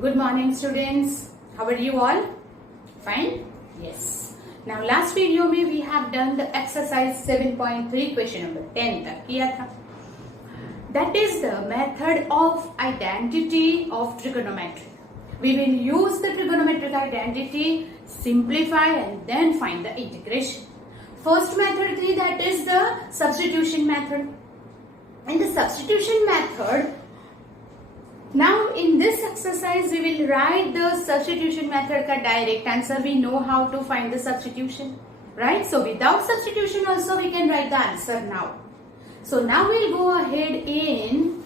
Good morning students. How are you all? Fine? Yes. Now last video में we have done the exercise 7.3 question number 10 तक किया था. That is the method of identity of trigonometry. We will use the trigonometric identity, simplify and then find the integration. First method थी that is the substitution method. In the substitution method, now in this exercise we will write the substitution method का direct answer. We know how to find the substitution, right? So without substitution also we can write the answer now. So now we'll go ahead in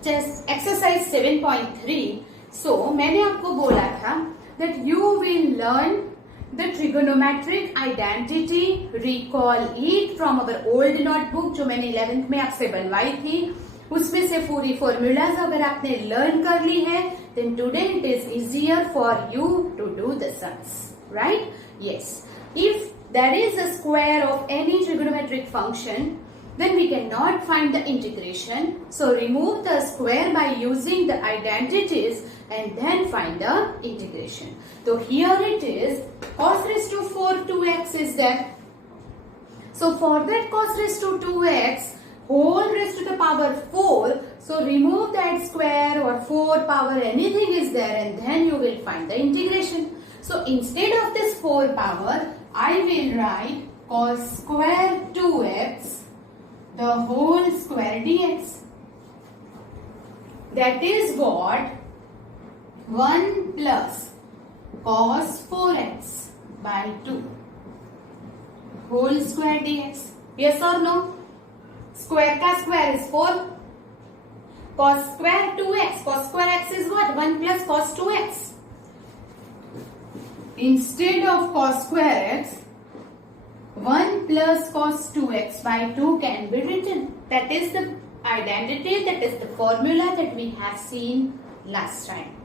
just exercise 7.3. So मैंने आपको बोला था that you will learn the trigonometric identity, recall it from our old notebook जो मैंने 11th में आपसे बनवाई थी. उसमें से पूरी फॉर्मूलाज अगर आपने लर्न कर ली है then today it is easier for you to do the sums, right? Yes. If there is a square of any trigonometric function, then we cannot find the integration. So remove the square by using the identities and then find the integration. So here it is cos raised to 4 2x is there. So for that cos raised to 2x whole raised to the power 4, so remove that square or 4 power anything is there and then you will find the integration. So instead of this 4 power, I will write cos square 2x the whole square dx. That is what 1 plus cos 4x by 2 whole square dx. Yes or no? Square का square is 4. Cos square 2x. Cos square x is what? 1 plus cos 2x. Instead of cos square x, 1 plus cos 2x by 2 can be written. That is the identity, that is the formula that we have seen last time.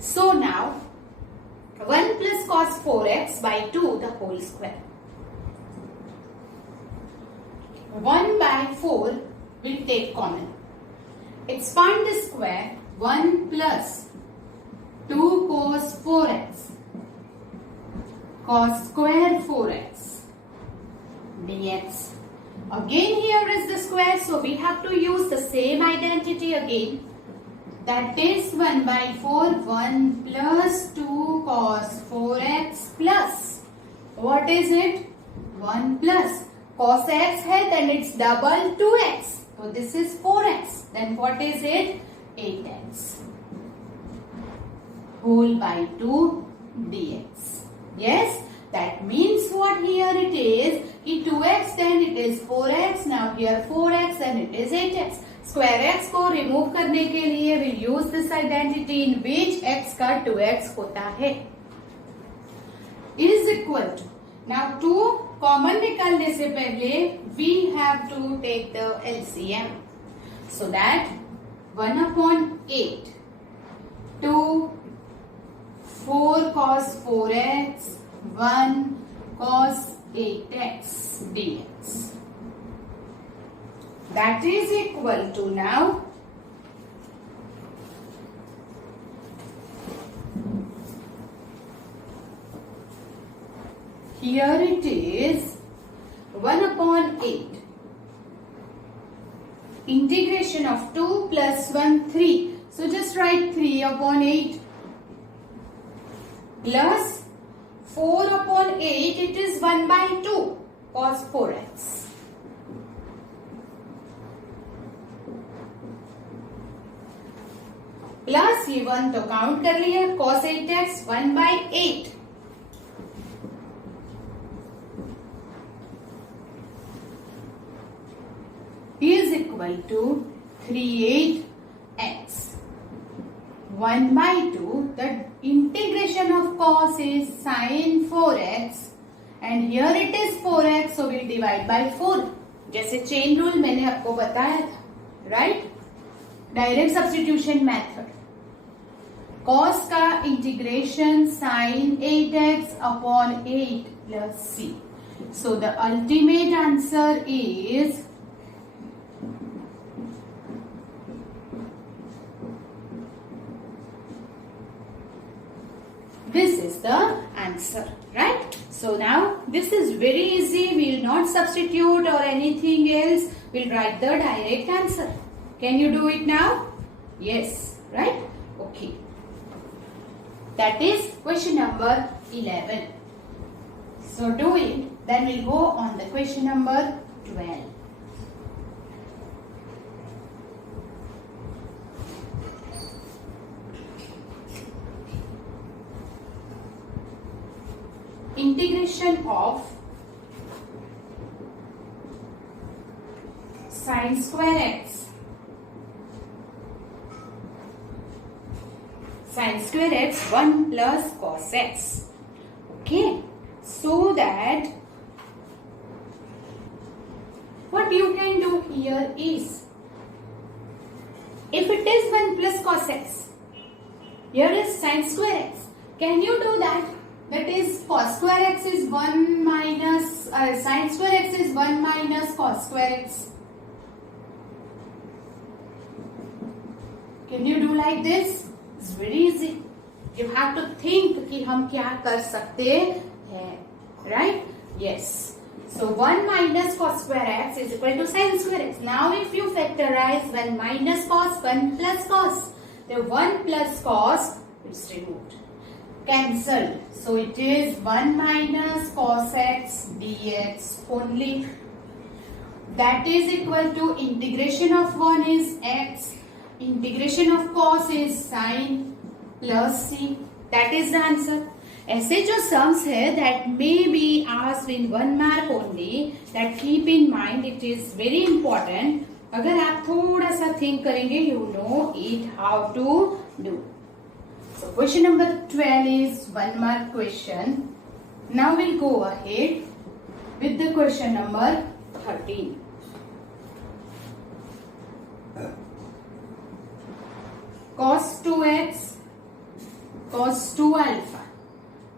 So now, 1 plus cos 4x by 2 the whole square. 1 by 4 will take common. Expand the square. 1 plus 2 cos 4x cos square 4x dx. Again here is the square, so we have to use the same identity again. That is 1 by 4, 1 plus 2 cos 4x plus, what is it? 1 plus cos x है, then it's double 2x. So this is 4x. Then what is it? 8x. Whole by 2 dx. Yes, that means what here it is? 2x then it is 4x. Now here 4x and it is 8x. Square x को remove करने के लिए we'll use this identity in which x का 2x होता है. Is equal to. Now 2 common निकालने से पहले we have to take the LCM. So that 1 upon 8 2 4 cos 4x 1 cos 8x dx. That is equal to now here it is 1 upon 8 integration of 2 plus 1 3. So just write 3 upon 8 plus 4 upon 8 it is 1 by 2 cos 4x. Plus ये 1 तो count कर लिया cos 8x 1 by 8 is equal to 38x. 1 by 2, the integration of cos is sin 4x and here it is 4x, so we'll divide by 4. जैसे chain rule मैंने आपको बताया था, right? Direct substitution method. cos का integration sin 8x upon 8 plus c. So the ultimate answer is is the answer, right? So now this is very easy. We will not substitute or anything else. We'll write the direct answer. Can you do it now? Yes, right? Okay. That is question number 11. So do it. Then we'll go on the question number 12. Integration of sin square x. Sin square x 1 plus cos x. Okay. So that what you can do here is, if it is 1 plus cos x, here is sin square x. Can you do that? That is cos square x is 1 minus, sin square x is 1 minus cos square x. Can you do like this? It's very easy. You have to think कि हम क्या कर सकते हैं, right? Yes. So 1 minus cos square x is equal to sin square x. Now if you factorize 1 minus cos, 1 plus cos, the 1 plus cos is removed. Cancelled. So it is 1 minus cos x dx only. That is equal to integration of 1 is x, integration of cos is sin plus c. That is the answer. ऐसे जो sums है that may be asked in 1 mark only, that keep in mind, it is very important. अगर आप थोड़ा सा think करेंगे, you know it how to do. So question number 12 is 1 mark question. Now we'll go ahead with the question number 13. Cos 2x cos 2 alpha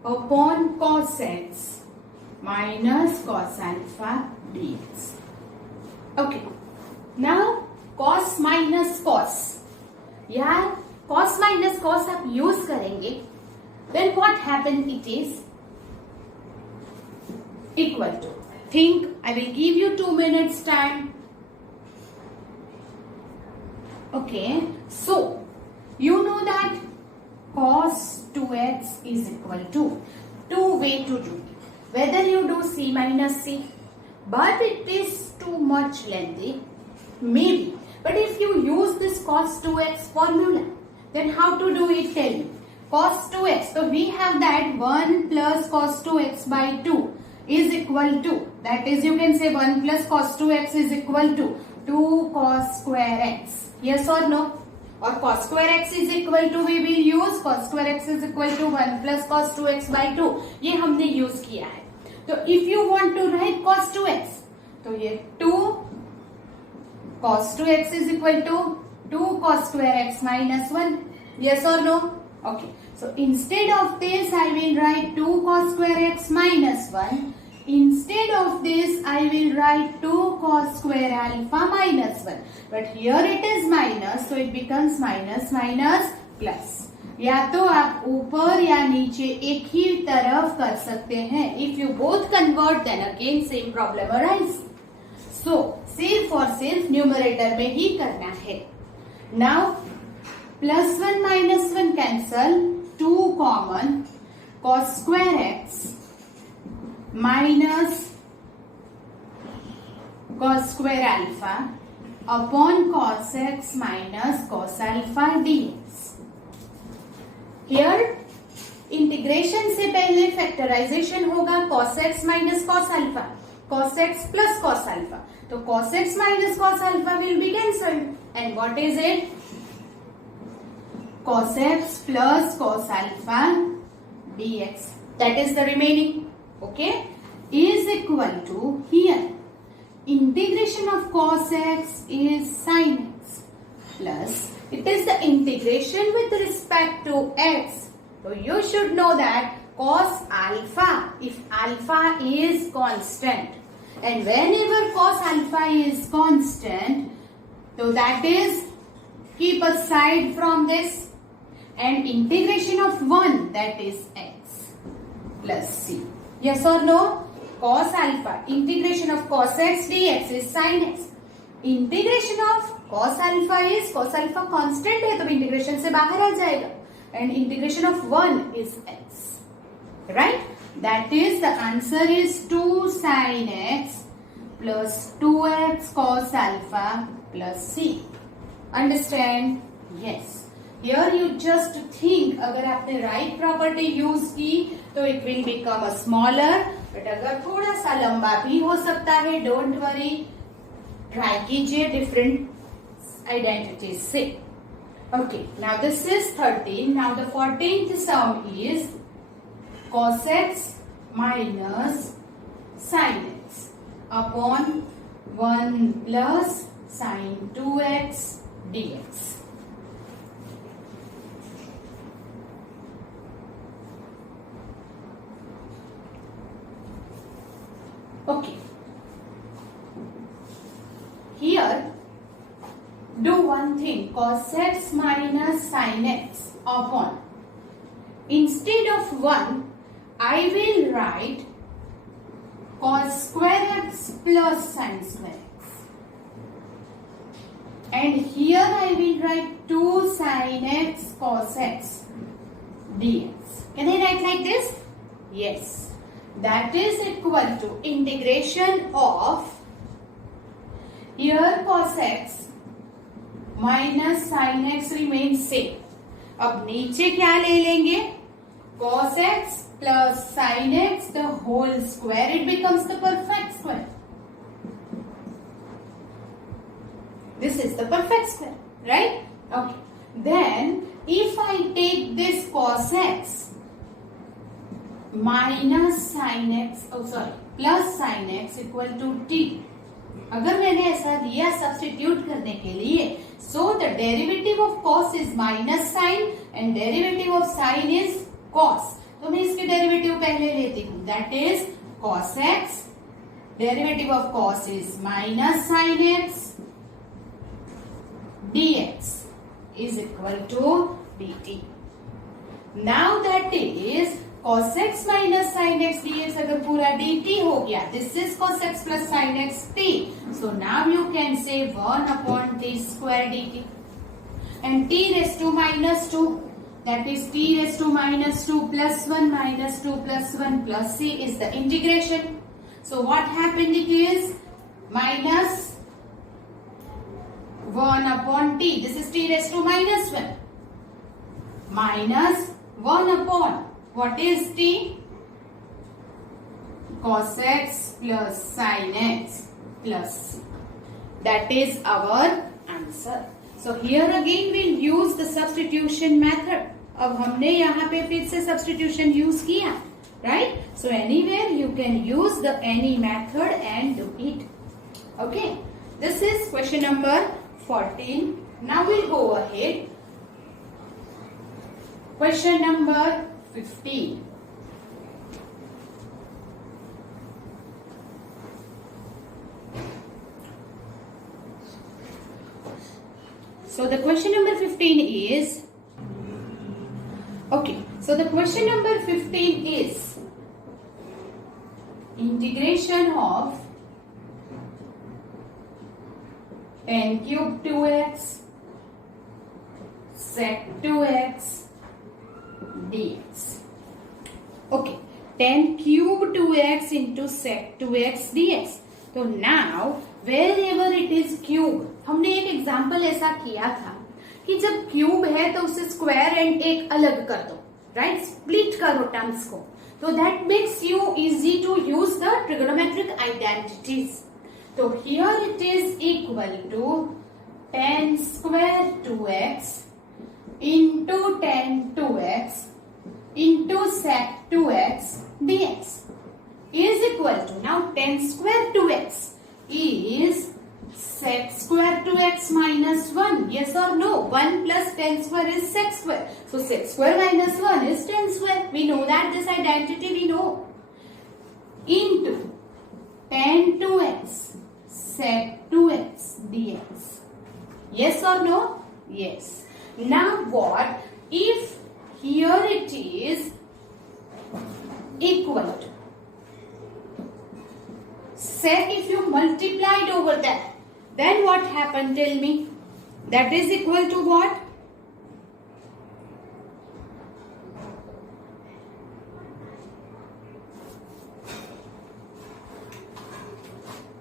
upon cos x minus cos alpha dx. Okay. Now cos minus cos. यार cos minus cos आप use करेंगे, then what happen it is equal to. Think, I will give you 2 minutes time. Okay, so you know that cos 2x is equal to, two way to do. Whether you do c minus c, but it is too much lengthy, maybe. But if you use this cos 2x formula, then how to do it, tell me. Cos 2x, so we have that 1 plus cos 2x by 2 is equal to, that is you can say 1 plus cos 2x is equal to 2 cos square x. Yes or no? Or cos square x is equal to, we will use cos square x is equal to 1 plus cos 2x by 2. ये हमने use किया है. तो if you want to write cos 2x, तो ये 2 cos 2x is equal to 2 cos square x minus 1. Yes or no? Okay. So instead of this, I will write 2 cos square x minus 1. Instead of this, I will write 2 cos square alpha minus 1. But here it is minus, so it becomes minus minus plus. या तो आप ऊपर या नीचे एक ही तरफ कर सकते हैं. If you both convert, then again same problem arise. So सिर्फ और सिर्फ न्यूमरेटर में ही करना है. Now plus 1 minus 1 cancel, 2 common, cos square x minus cos square alpha upon cos x minus cos alpha dx. Here integration से पहले factorisation होगा cos x minus cos alpha, cos x plus cos alpha. तो cos x minus cos alpha will be cancelled. And what is it? Cos x plus cos alpha dx. That is the remaining. Okay, is equal to, here integration of cos x is sin x plus, it is the integration with respect to x. So you should know that cos alpha, if alpha is constant, and whenever cos alpha is constant, so that is keep aside from this, and integration of 1, that is x. plus c. Yes or no? Cos alpha, integration of cos x dx is sin x. Integration of cos alpha constant है तो integration से बाहर आ जाएगा and integration of 1 is x, right? That is the answer is 2 sin x plus 2x cos alpha plus c. Understand? Yes. Here you just think, अगर आपने right property use की तो it will become a smaller, but अगर थोड़ा सा लंबा भी हो सकता है, डोंट वरी, ट्राई कीजिए डिफरेंट आइडेंटिटीज से. Okay, now this is 13. Now the 14th some is cos x minus sin x upon 1 plus sin 2x dx. Okay. Here, do one thing. Cos x minus sin x upon. Instead of 1, I will write cos square x plus sin square x. And here I will write 2 sin x cos x dx. Can I write like this? Yes. That is equal to integration of here cos x minus sin x remains same. अब नीचे क्या ले लेंगे? Cos x plus sin x the whole square, it becomes the perfect square. This is the perfect square, right? Okay. Then if I take this cos x minus sin x, plus sin x equal to t. अगर मैंने ऐसा लिया substitute करने के लिए, so the derivative of cos is minus sin and derivative of sin is cos. तो मैं इसके डेरिवेटिव पहले लेती हूँ. That is cos x, derivative of cos is minus sin x dx is equal to dt. Now that is cos x minus sin x dx अगर पूरा dt हो गया, this is cos x plus sin x t. So now you can say 1 upon t square dt and t raised to minus 2. That is t raised to minus 2 plus 1 minus 2 plus 1 plus c is the integration. So what happened? It is minus 1 upon t. This is t raised to minus 1. Minus 1 upon, what is t? Cos x plus sin x plus c. That is our answer. So here again we'll use the substitution method. अब हमने यहाँ पे फिर से substitution use किया, right? So anywhere you can use the any method and do it. Okay. This is question number 14. Now we'll go ahead. Question number 15. So the question number 15 is, okay, so the question number 15 is integration of tan cube 2x sec 2x dx. Okay, tan cube 2x into sec 2x dx. तो now wherever it is cube, हमने एक example ऐसा किया था कि जब cube है तो उसे स्क्वायर एंड एक अलग कर दो, राइट? स्प्लिट करो टर्म्स को, तो that makes you easy to use the trigonometric identities. तो here it is equal to tan square 2x into tan 2x into sec 2x dx is equal to, now tan square 2x is sec square 2x minus 1. Yes or no? 1 plus tan square is sec square. So sec square minus 1 is tan square. We know that this identity we know. Into tan 2x sec 2x dx. Yes or no? Yes. Now what if here it is equal to sec, if you multiplied over that, then what happened, tell me? That is equal to what?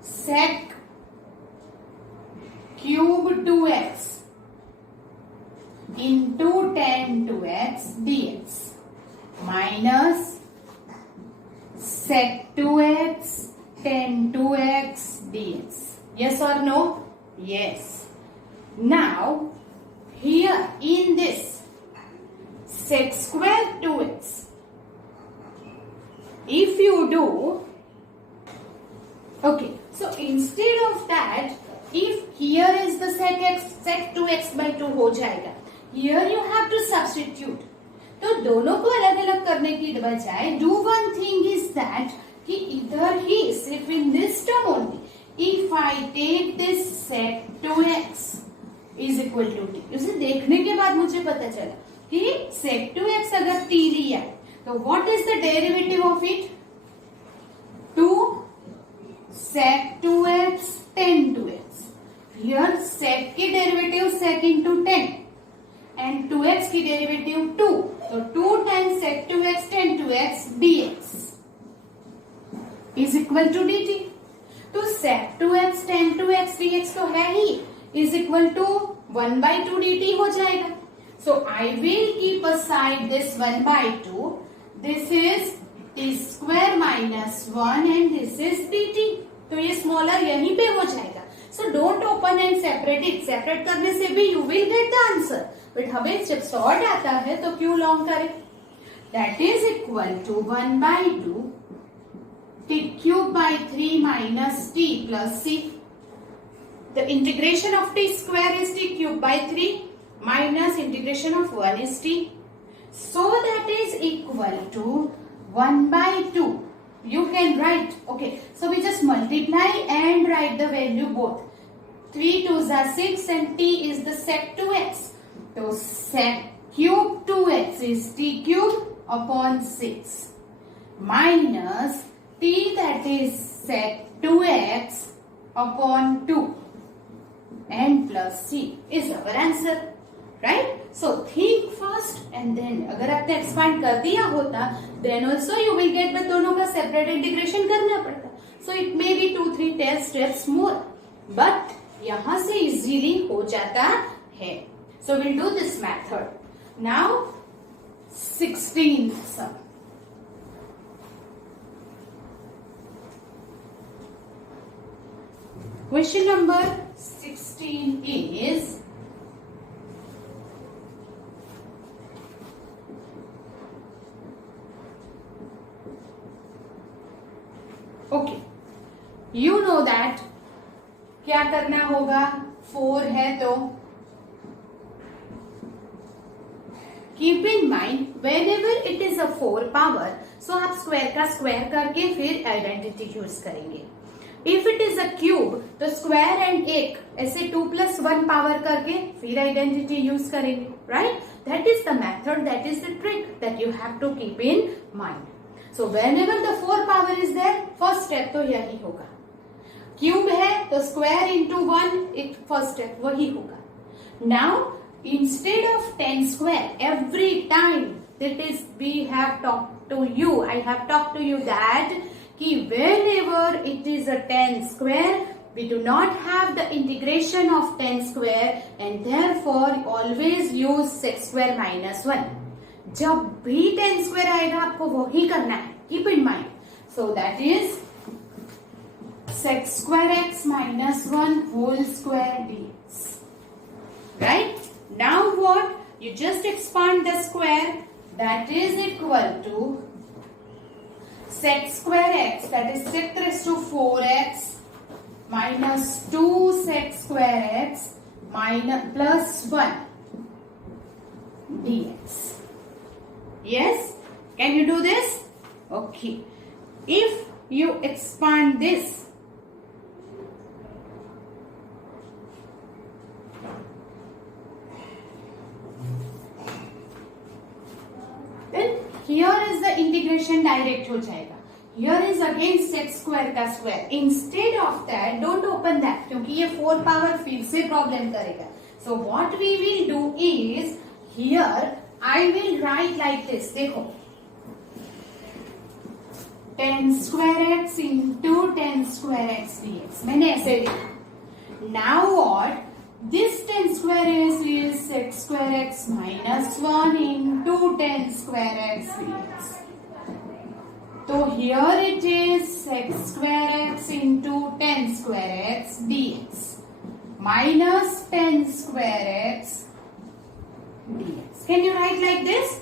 Sec cube 2x into tan 2x dx minus sec 2x tan 2x dx. Yes or no? Yes. Now here in this sec square 2x, if you do, okay, so instead of that, if here is the sec 2x by 2 हो जाएगा, here you have to substitute. तो दोनों को अलग अलग करने की बजाय do one thing is that कि इधर ही सिर्फ in this term only, if I take this sec 2x is equal to t, उसे देखने के बाद मुझे पता चला कि sec 2x अगर t लिया तो what is the derivative of it? 2 sec 2x tan 2x. Here sec की derivative sec into tan and 2x की डेरिवेटिव 2, तो 2 tan sec 2x tan 2x dx is equal to dt. तो sec 2x tan 2x dx तो है ही, is equal to 1 by 2 dt हो जाएगा. So I will keep aside this 1 by 2. This is t square minus 1 and this is dt. तो ये smaller यहीं पे हो जाएगा. So don't open and separate it. Separate करने से भी you will get the answer. But हमें जब सॉर्ट आता है तो क्यों लॉन्ग करें? That is equal to 1 by 2 t cube by 3 minus t plus c. The integration of t square is t cube by 3 minus integration of 1 is t. So that is equal to 1 by 2. You can write, okay, so we just multiply and write the value both. 3 2s are 6 and t is the sec 2x. So sec cube 2x is t cube upon 6 minus t, that is sec 2x upon 2 and plus c is our answer, right? So think first and then अगर आपने expand कर दिया होता then also you will get, but दोनों का separate integration करना पड़ता. So it may be 2-3 steps more, but यहाँ से इजीली हो जाता है. So we'll do this method. Now 16th sum. Question number 16 is okay. You know that क्या करना होगा? 4 है तो keep in mind whenever it is a 4 power, so आप स्क्वायर का स्क्वायर करके फिर आइडेंटिटी यूज करेंगे. If it is a cube, तो स्क्वायर एंड एक ऐसे 2 plus 1 पावर करके फिर आइडेंटिटी यूज करेंगे, right? That is the method, that is the trick that you have to keep in mind. So whenever the 4 power is there, first step तो यही होगा. Cube है तो स्क्वायर इंटू 1, एक first step वही होगा. Now instead of 10 square, every time that is we have talked to you, I have talked to you that कि whenever it is a 10 square, we do not have the integration of 10 square and therefore always use sec square minus 1. जब भी 10 square आएगा आपको वही करना है, keep in mind. So that is sec square x minus 1 whole square dx. Right? Now what? You just expand the square, that is equal to sec square x, that is sec raised to 4x minus 2 sec square x minus plus 1 dx. Yes? Can you do this? Okay. If you expand this, then here is the integration direct हो जाएगा. Here is again sec square का square. Instead of that don't open that, क्योंकि ये 4 power फिर से problem करेगा. So what we will do is, here I will write like this. देखो 10 square x into 10 square x dx. मैंने ऐसे लिखा. Now what? This 10 square x is x square x minus 1 into 10 square x dx. So here it is x square x into 10 square x dx minus 10 square x dx. Can you write like this?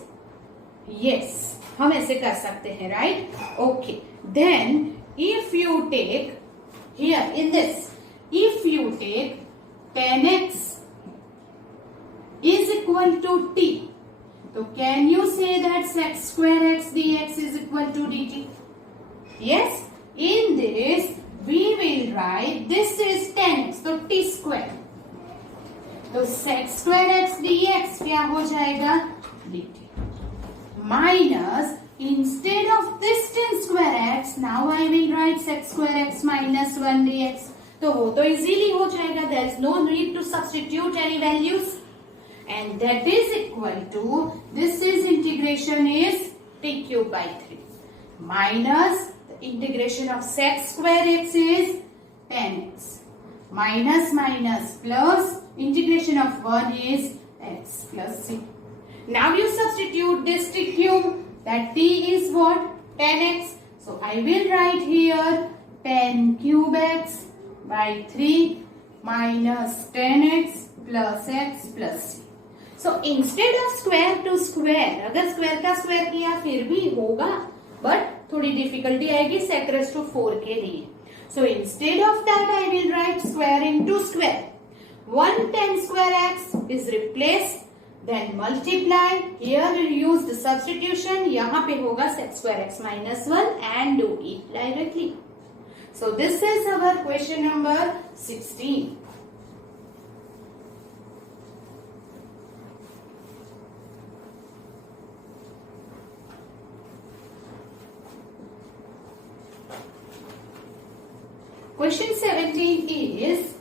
Yes. हम ऐसे कर सकते हैं, right? Okay. Then if you take here in this, if you take 10x is equal to t, so can you say that sec square x dx is equal to dt? Yes. In this we will write this is 10x, so t square, तो sec square x dx क्या हो जाएगा? dt. Minus, instead of this 10 square x, now I will write sec square x minus 1 dx. तो वो तो easily हो जाएगा. There is no need to substitute any values, and that is equal to, this is integration is t cube by 3 minus the integration of sec square x is 10x minus minus plus integration of 1 is x plus c. Now you substitute this t cube, that t is what? 10x. So I will write here 10 cube x by 3 minus 10x plus x plus c. So instead of square to square, अगर square का square किया फिर भी होगा, but थोड़ी difficulty आएगी sec raised to 4 के लिए. So instead of that I will write square into square. 1 10 square x is replaced. Then multiply. Here we use the substitution. यहाँ पे होगा sec square x minus 1 and do it directly. So this is our question number 16. Question 17 is,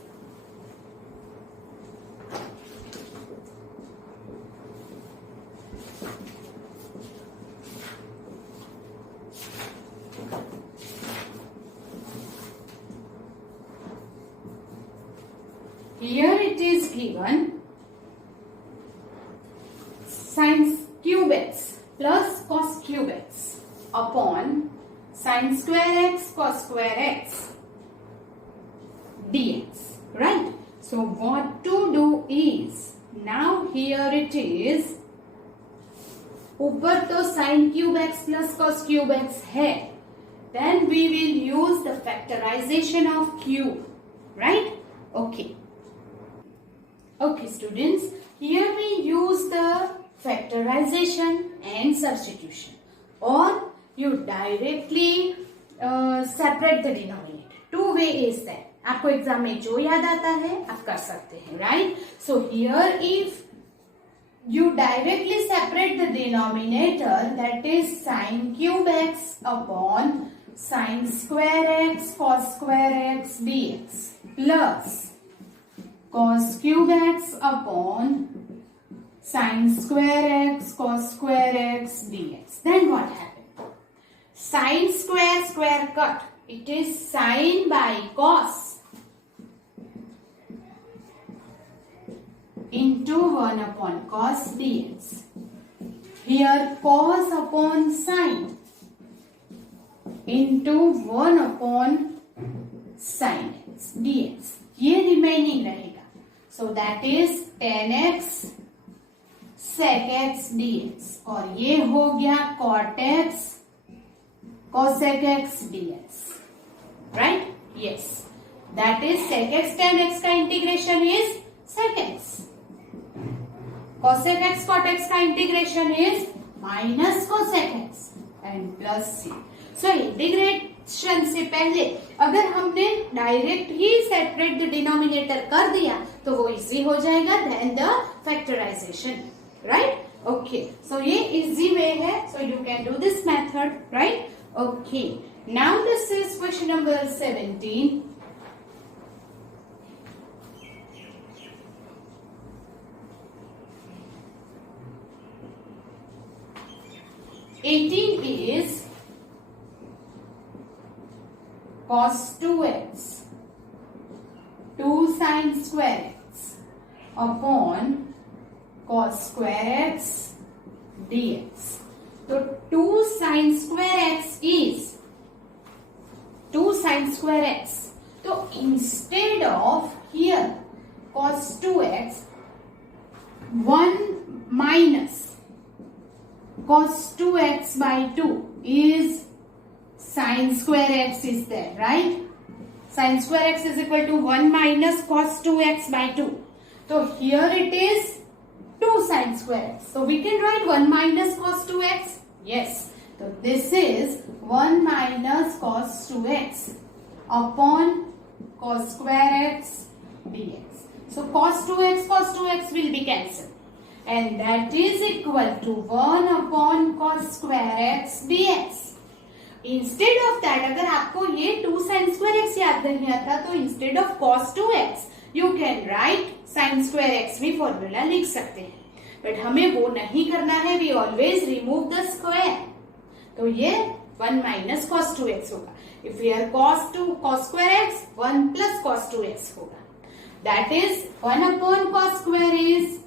here it is given sin cube x plus cos cube x upon sin square x cos square x dx, right? So what to do is, now here it is, ऊपर तो sin cube x plus cos cube x है, then we will use the factorization of cube, right? Okay. Okay students, here we use the factorization and substitution, or you directly separate the denominator. Two way is that. आपको exam में जो याद आता है आप कर सकते हैं, right? So here if you directly separate the denominator, that is sin cube x upon sin square x cos square x dx plus cos cube x upon sin square x cos square x dx. Then what happened? Sin square square cut. It is sin by cos into 1 upon cos dx. Here cos upon sin into 1 upon sin x dx. ये remaining रहेगा. So that is 10x sec x dx, और ये हो गया cot x cosec x dx, right? Yes, that is sec x tan x का integration is sec x, cosec x cot x का integration is minus cosec x and plus c. So integration से पहले अगर हमने direct ही separate the denominator कर दिया तो वो इजी हो जाएगा then the factorisation, right? Okay, so ये इजी वे है, so you can do this method, right? Okay, now this is question number 17. is cos 2x 2 sin square x upon cos square x dx. तो 2 sin square x is 2 sin square x. तो instead of here cos 2x 1 minus cos 2x by 2 is sin square x is there, right? Sin square x is equal to 1 minus cos 2x by 2. So here it is 2 sin square x. So we can write 1 minus cos 2x. Yes. So this is 1 minus cos 2x upon cos square x dx. So cos 2x will be cancelled. And that is equal to 1 upon cos square x dx. Instead of that, अगर आपको ये 2 sin square x याद नहीं आता तो instead of cos 2x you can write sin square x भी formula लिख सकते हैं. बट हमें वो नहीं करना है. We always remove the square. तो ये 1 minus cos 2x होगा. If we are cos square x 1 plus cos 2x होगा. That is 1 upon cos square is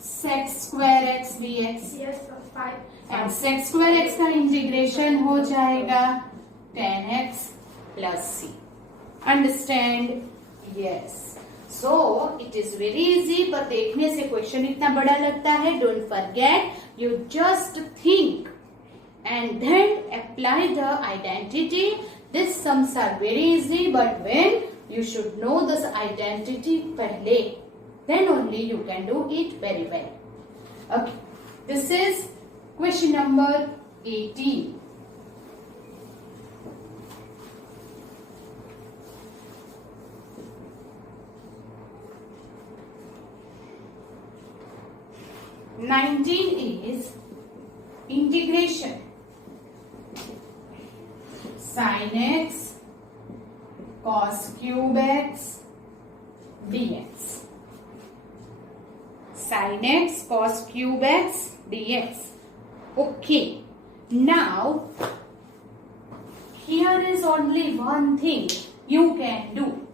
sec square x dx. Yes, 5. And sec square x का integration हो जाएगा tan x plus c. Understand? Yes. So it is very easy. पर देखने से question इतना बड़ा लगता है. Don't forget. You just think and then apply the identity. These sums are very easy, but when you should know this identity पहले, then only you can do it very well. Okay, this is question number 18. Is integration sin x cos cube x dx. Sin x cos cube x dx. Okay, now here is only one thing you can do.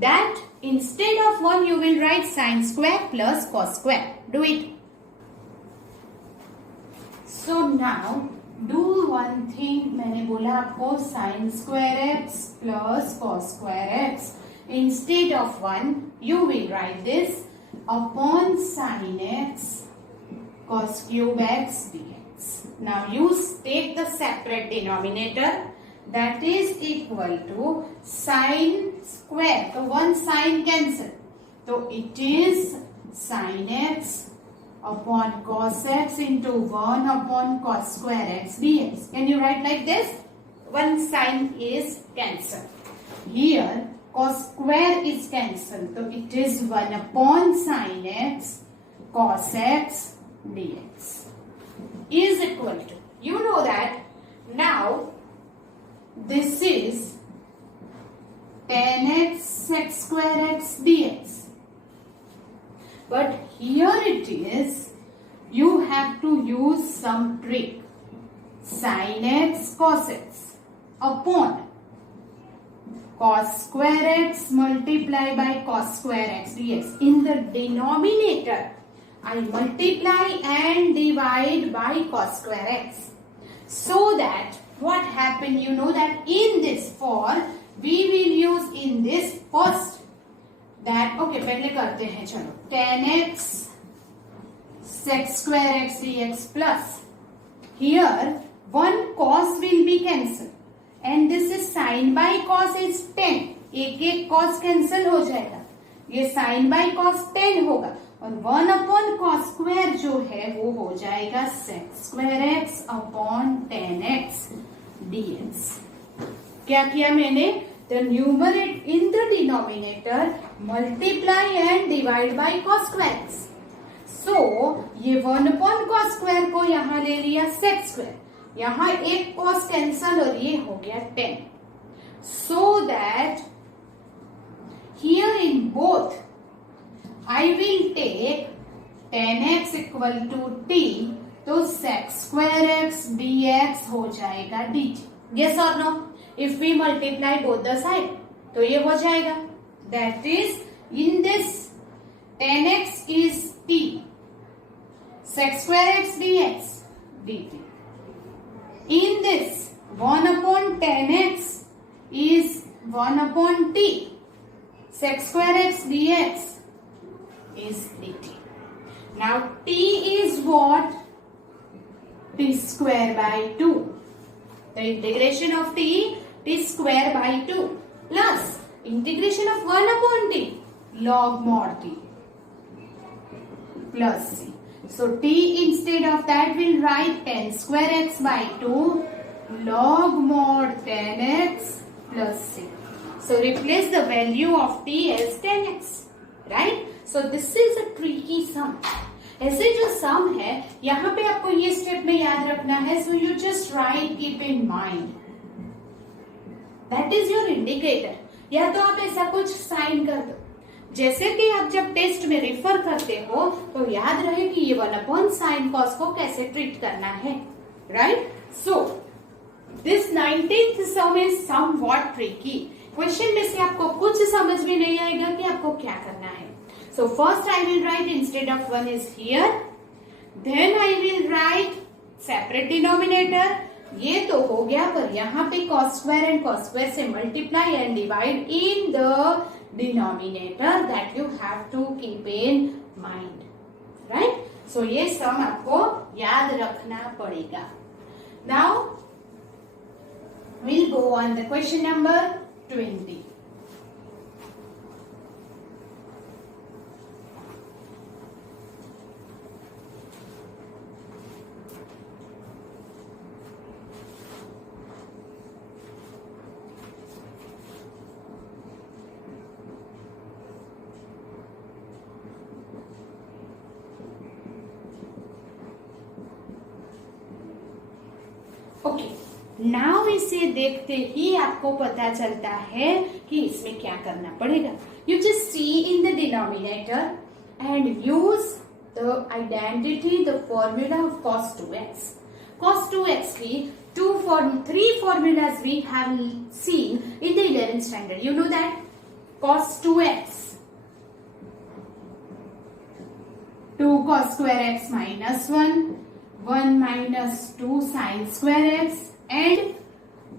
That instead of 1 you will write sin square plus cos square. Do it. So now do one thing. मैंने बोला आपको sin square x plus cos square x. Instead of 1 you will write this upon sin x cos cube x dx. Now you take the separate denominator, that is equal to sin square. So one sin cancel. So it is sin x upon cos x into 1 upon cos square x dx. Can you write like this? One sin is cancelled. Here cos square is cancelled. So it is 1 upon sin x cos x dx is equal to, you know that now this is tan x sec square x dx. But here it is, you have to use some trick. Sin x cos x upon cos square x multiplied by cos square x dx. In the denominator, I multiply and divide by cos square x. So that what happened, you know that in this form, we will use in this first. That okay, पहले करते हैं चलो. Tan x sec square x dx plus here one cos will be cancelled and this is sin by cos is 10. एक cos cancel हो जाएगा. ये sin by cos 10 होगा और 1 upon cos square जो है वो हो जाएगा sec square x upon tan x dx. क्या किया मैंने? The numerator in the denominator multiply and divide by cos square x. सो ये 1/cos² को यहाँ ले लिया sec², यहाँ एक cos कैंसल और ये हो गया 10. So that here in both I will take 10x equal to t, तो sec²x dx हो जाएगा dt. Yes or no? If we multiply both the side, तो ये हो जाएगा. That is, in this 10x is t, sec²x dx dt. In this 1/10x is 1/t, sec²x dx is dt. Now t is what? t²/2. The integration of t²/2 plus integration of 1/t log mod t plus c. So t instead of that will write 10²x/2 log mod 10x plus c. So replace the value of t as 10x, right? So this is a tricky sum. ऐसे जो सम है यहाँ पे आपको ये step में याद रखना है. So you just right, keep in mind, that is your indicator. या तो आप ऐसा कुछ साइन कर दो, जैसे कि आप जब टेस्ट में रेफर करते हो तो याद रहे कि ये 1/sin cos को कैसे ट्रीट करना है, right? So this 19th some is somewhat tricky. Question में से आपको कुछ समझ में नहीं आएगा कि आपको क्या करना है. So first I will write instead of 1 is here, then I will write separate denominator. ये तो हो गया, पर यहाँ पे cos² and cos² से multiply and divide in the denominator. That you have to keep in mind, right? So ये सम आपको याद रखना पड़ेगा. Now we'll go on the question number 20. Okay, now इसे देखते ही आपको पता चलता है कि इसमें क्या करना पड़ेगा. You just see in the denominator and use the identity, the formula of cos2x. cos2x की 3 formulas we have seen in the 11th standard. You know that cos2x, 2 cos²x minus 1 minus 2 sin²x and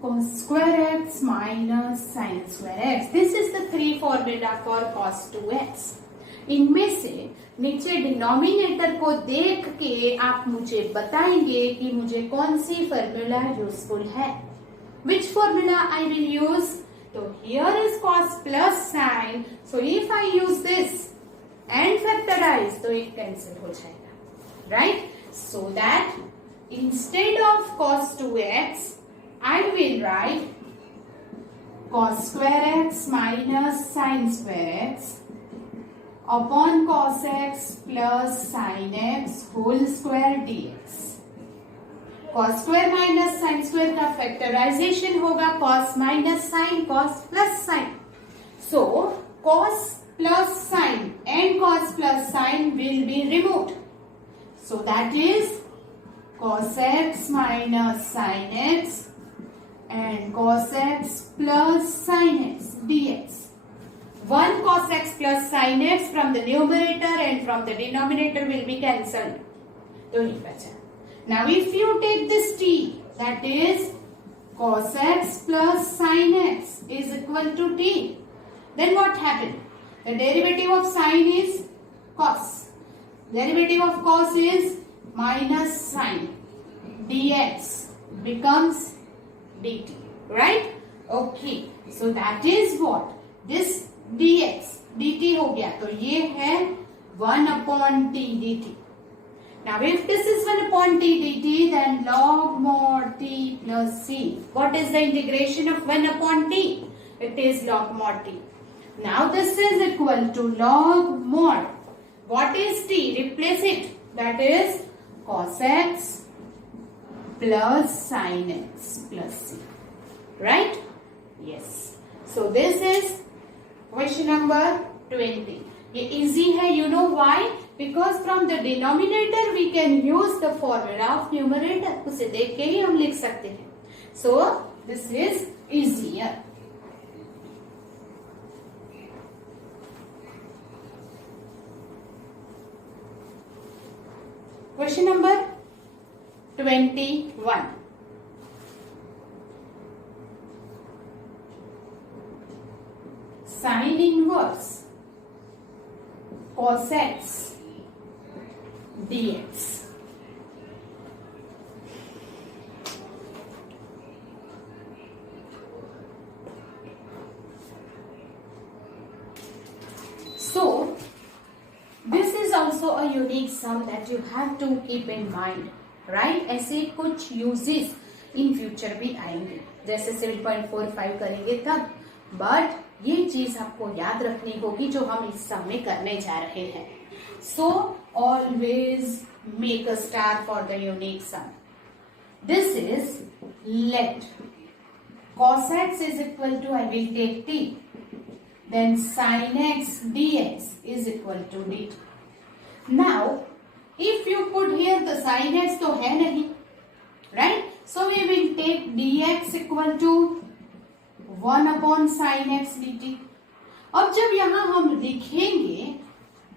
cos²x minus sin²x. This is the 3 formula for cos2x. इनमें से नीचे denominator को देख के आप मुझे बताएंगे कि मुझे कौन सी फॉर्मूला यूजफुल है. Which formula I will use? तो here is cos plus sin. So if I use this and factorize, तो ये कैंसिल हो जाएगा, right? So that instead of cos2x, I will write cos²x minus sin²x upon cos x plus sin x whole square dx. cos² minus sin² का factorisation होगा cos minus sin, cos plus sin. So cos plus sin and cos plus sin will be removed. So that is cos x minus sin x and cos x plus sin x dx. 1 cos x plus sin x from the numerator and from the denominator will be cancelled. तो नहीं बचा. Now if you take this t, that is cos x plus sin x is equal to t, then what happened? The derivative of sin is cos. Derivative of cos is minus sin. Dx becomes dt, right? Okay, so that is what? This dx dt हो गया, तो ये है 1/t dt. Now if this is 1/t dt, then log mod t plus c. What is the integration of 1/t? It is log mod t. Now this is equal to log mod. What is t? replace it. That is cos x plus sin x plus c. Right? Yes. So this is question number 20. ये easy है. You know why? Because from the denominator we can use the formula of numerator. उसे देख के ही हम लिख सकते हैं. So this is easier. Question number 21. Sin inverse cos x dx. So this is also a unique sum that you have to keep in mind, right? ऐसे कुछ uses in future भी आएंगे, जैसे 7.45 करेंगे तब, but ये चीज आपको याद रखनी होगी जो हम इस सम में करने जा रहे हैं. So always make a star for the unique sum. This is let cos x is equal to, I will take t, then sin x dx is equal to dt. Now if you put here the sin x तो है नहीं, right? So we will take dx equal to 1 upon sin x dt. अब जब यहाँ हम लिखेंगे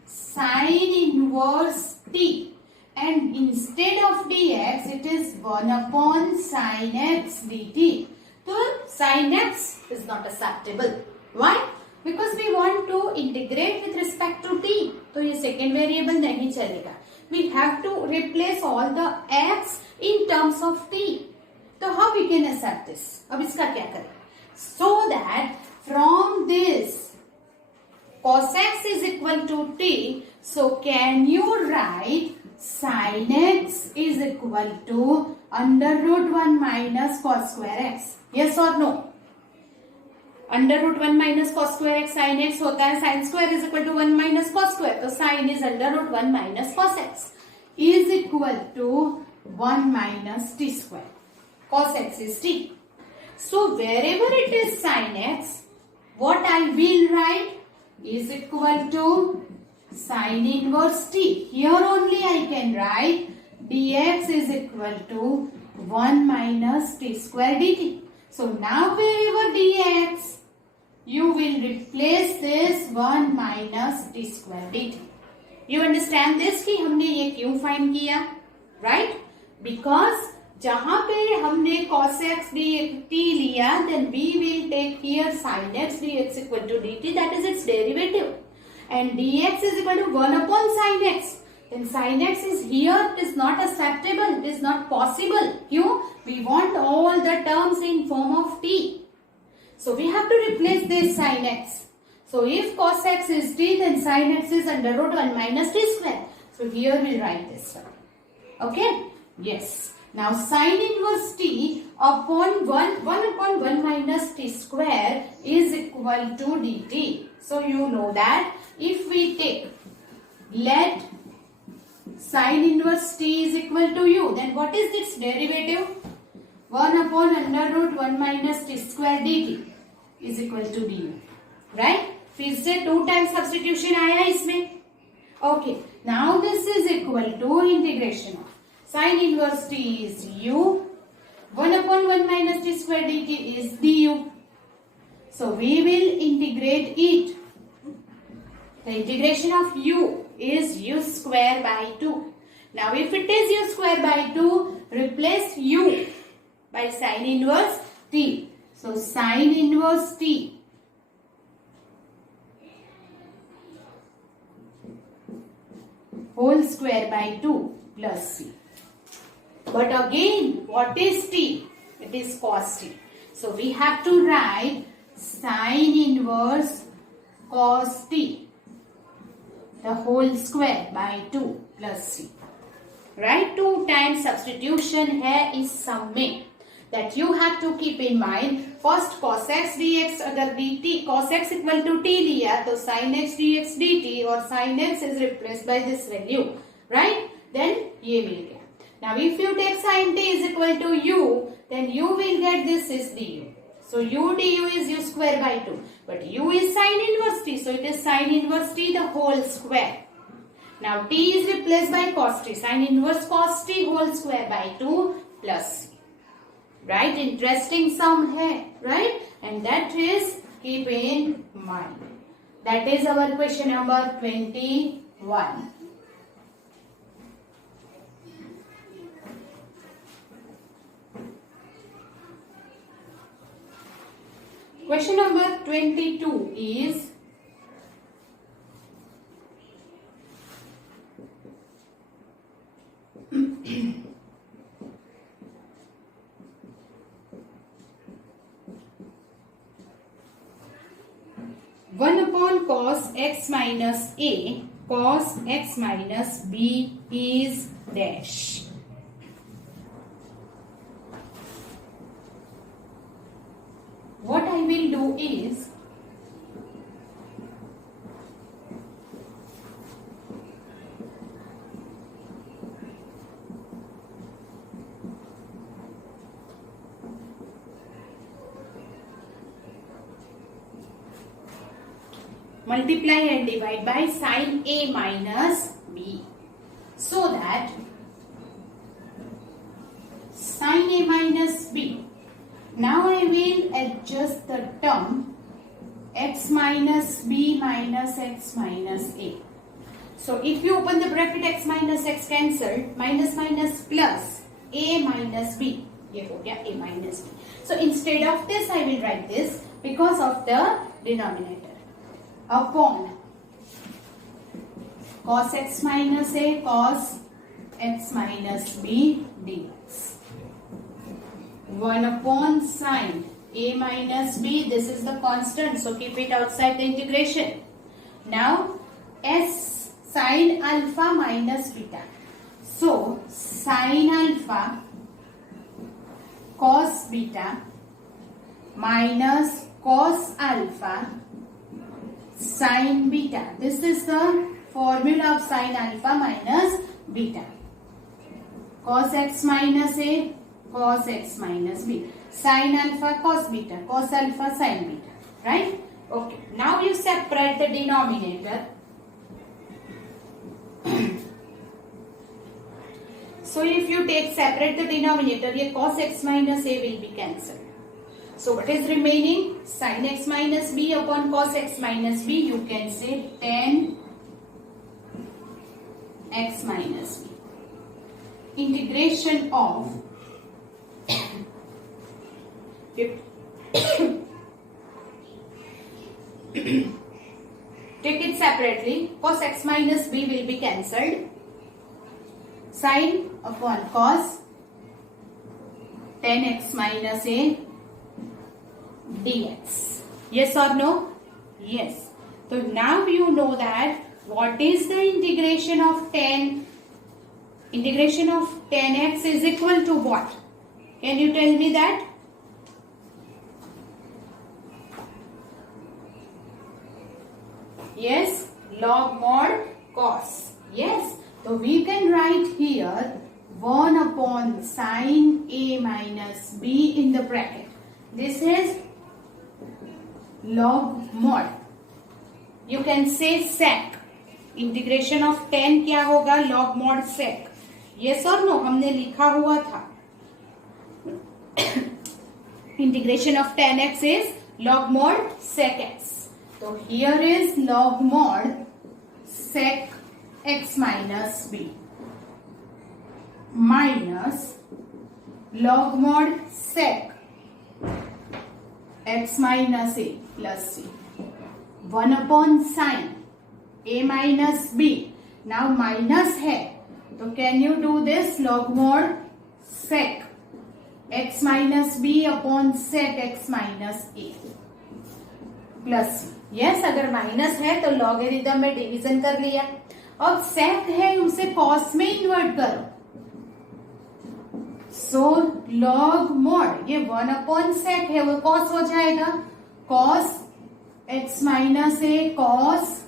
sin inverse t and instead of dx it is 1 upon sin x dt, तो sin x is not acceptable. Why? Because we want to integrate with respect to t, तो ये second variable नहीं चलेगा. We have to replace all the x in terms of t. तो how we can accept this? अब इसका क्या करें? So that from this cos x is equal to t, so can you write sin x is equal to under root 1 minus cos square x? Yes or no? Under root 1 minus cos square x sin x होता है, sin square is equal to 1 minus cos square, तो sin is under root 1 minus cos x is equal to 1 minus t square. Cos x is t. So wherever it is sin x, what I will write is equal to sin inverse t. Here only I can write dx is equal to 1 minus t square dt. So now wherever dx, you will replace this 1 minus t square dt. You understand this कि हमने ये क्यों find किया, right? Because जहाँ पे हमने cos x dt लिया, then we will take here sin x dx equal to dt, that is its derivative, and dx is equal to 1 upon sin x. Then sin x is here, it is not acceptable, it is not possible. क्यों? We want all the terms in form of t. So we have to replace this sin x. So if cos x is t, then sin x is under root 1 minus t square. So here we write this one. Okay? Yes. Now sin inverse t upon 1 upon 1 minus t square is equal to dt. So you know that if we take let sin inverse t is equal to u, then what is its derivative? 1 upon under root 1 minus t square dt is equal to du. Right? फिर से 2 times substitution आया इसमें. Okay. Now this is equal to integration of sin inverse t is u, 1 upon 1 minus t square dt is du. So we will integrate it. The integration of u is u square by 2. Now if it is u square by 2, replace u by sin inverse t. So sin inverse t whole square by 2 plus c. But again, what is t? It is cos t. So we have to write sin inverse cos t, the whole square by 2 plus c. Right? 2 times substitution है इस sum में. that you have to keep in mind. First cos x dx, अगर dt cos x equal to t लिया तो sin x dx dt और sin x is replaced by this value, right? Then ये मिल गया. Now if you take sin t is equal to u, then you will get this is du. So u du is u square by 2. But u is sin inverse t, so it is sin inverse t the whole square. Now t is replaced by cos t, sin inverse cos t whole square by 2 plus c. Right? Interesting sum है, right? And that is keep in mind. That is our question number 21. Question number 22 is one upon cos x minus a cos x minus b is dash. What I will do is multiply and divide by sin a minus b, so that sin a minus b. Now I will adjust the term x minus b minus x minus a. So if you open the bracket, x minus x cancelled, minus minus plus a minus b, ये हो गया a minus b. So instead of this I will write this because of the denominator, upon cos x minus a cos x minus b dx. 1 upon sin a minus b, this is the constant, so keep it outside the integration. Now s sin alpha minus beta, so sin alpha cos beta minus cos alpha sin beta. This is the formula of sin alpha minus beta. Cos x minus a cos x minus b, sin alpha cos beta, cos alpha sin beta, right? Okay, now you separate the denominator. So if you take separate the denominator, ये cos x minus a will be cancelled. So what is remaining? Sin x minus b upon cos x minus b, you can say tan x minus b. Integration of take it separately. Cos x minus b will be cancelled. Sin upon cos tan x minus a dx. Yes or no? Yes. So now you know that what is the integration of tan? Integration of tan x is equal to what? Can you tell me that? Yes, log mod cos. Yes, so we can write here 1 upon sin a minus b in the bracket. This is log mod. You can say sec. Integration of tan क्या होगा? log mod sec. Yes or no? हमने लिखा हुआ था. Integration of tan x is log mod sec x. So here is log mod sec x minus b minus log mod sec x minus a plus c. 1 upon sin a minus b. Now minus है, तो can you do this? Log mod sec x minus b upon sec x minus a plus c. Yes, अगर minus है तो logarithm में division कर लिया. अब सेक है उसे कॉस में इन्वर्ट करो. सो log mod, ये 1 अपॉन सेक है, वो कॉस हो जाएगा, cos x minus a cos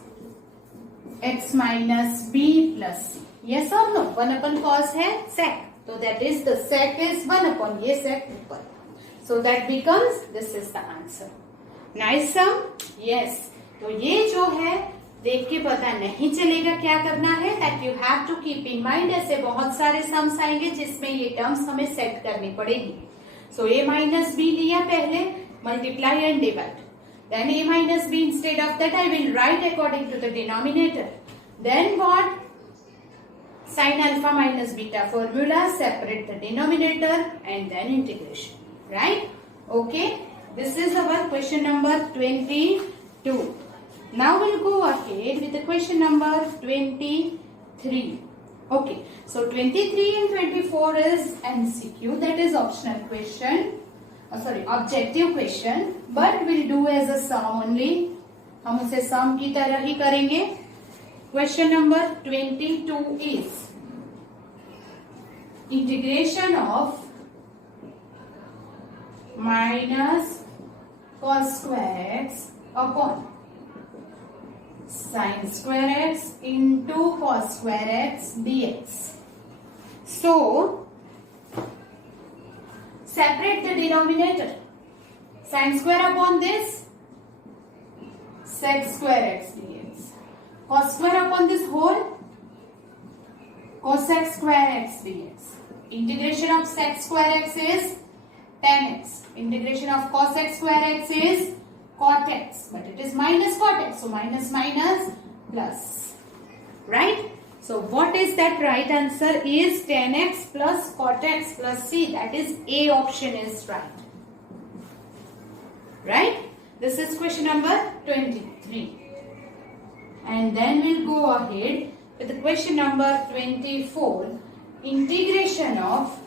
x minus b plus c. Yes और नो? 1 अपॉन कॉस है सेक, तो that is the sec is 1 upon ये सेक ऊपर. So that becomes, this is the answer. Nice sum. Yes. तो ये जो है देख के पता नहीं चलेगा क्या करना है, that you have to keep in mind. ऐसे बहुत सारे सम्स आएंगे जिसमें ये टर्म्स हमें सेट करनी पड़ेगी. सो a माइनस बी लिया पहले, multiply and divide. Then a minus b, instead of that I will write according to the denominator. Then what? Sin alpha minus beta formula, separate the denominator and then integration. Right? Okay. This is our question number 22. Now we'll go ahead with the question number 23. Okay. So 23 and 24 is MCQ, that is optional question. Objective question, but we'll do as a sum only. हम उसे sum की तरह ही करेंगे. Question number 22 is integration of minus cos square x upon sin square x into cos square x dx. So separate the denominator. Sin square upon this, sec square x dx. Cos square upon this whole, cosec square x dx. Integration of sec square x is tan x. Integration of cosec square x is cot x. But it is minus cot x. So minus minus plus. Right? So what is that right answer is tan x plus cot x plus c. That is A option is right. Right? This is question number 23. And then we'll go ahead with the question number 24. Integration of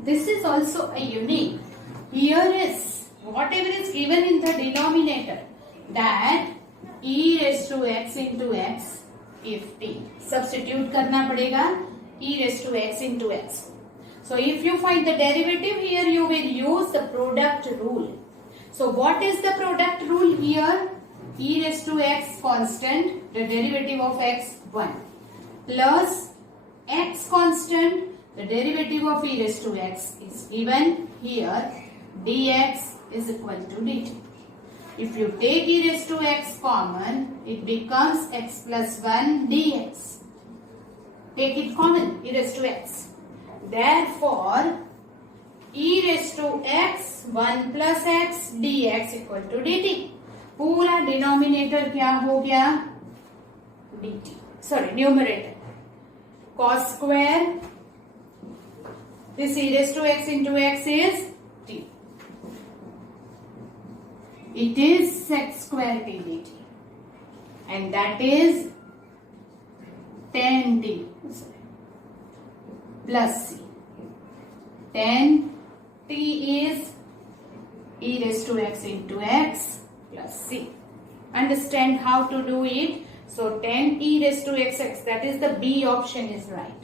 this is also a unique. Here is whatever is given in the denominator, that e raised to x into x if t. Substitute करना पड़ेगा e raised to x into x. So if you find the derivative here, you will use the product rule. So what is the product rule here? E raised to x constant, the derivative of x 1, plus x constant, the derivative of e raised to x is given here, dx is equal to dt. If you take e raised to x common, it becomes x plus 1 dx. Take it common, e raised to x. Therefore, e raised to x 1 plus x dx equal to dt. पूरा denominator क्या हो गया? dt. Sorry, numerator. Cos square. This e raised to x into x is t. It is sec square t dt. And that is tan t plus c. Tan t is e raised to x into x plus c. Understand how to do it? So tan e raised to xx, that is the B option is right.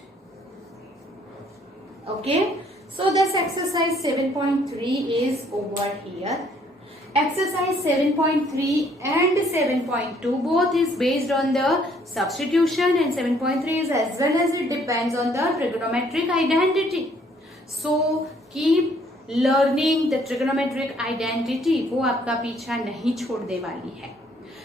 Okay, so this exercise 7.3 is over here. Exercise 7.3 and 7.2 both is based on the substitution, and 7.3 is as well as it depends on the trigonometric identity. So keep learning the trigonometric identity, वो आपका पीछा नहीं छोड़ने वाली है.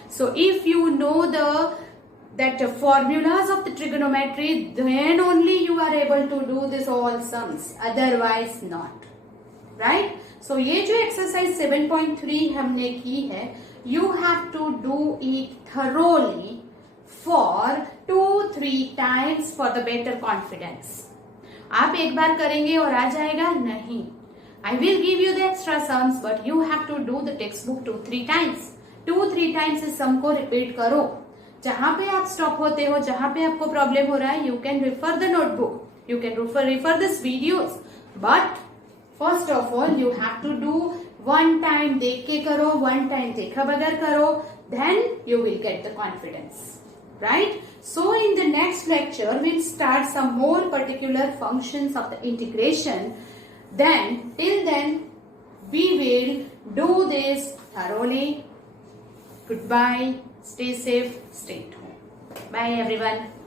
So if you know that formulas of the trigonometry, then only you are able to do this all sums, otherwise not. Right? So ये जो exercise 7.3 हमने की है, you have to do it thoroughly for 2-3 times for the better confidence. आप एक बार करेंगे और आ जाएगा? नहीं. I will give you the extra sums, but you have to do the textbook 2-3 times. 2-3 times इस sum को repeat करो. जहां पे आप स्टॉप होते हो, जहां पे आपको प्रॉब्लम हो रहा है, you can refer the notebook. You can refer this videos. But first of all, you have to do one time देख के करो, one time देखा बगैर करो, then you will get the confidence, right? So in the next lecture, we'll start some more particular functions of the integration. Then, till then, we will do this thoroughly. Goodbye. Stay safe. Stay at home. Bye everyone.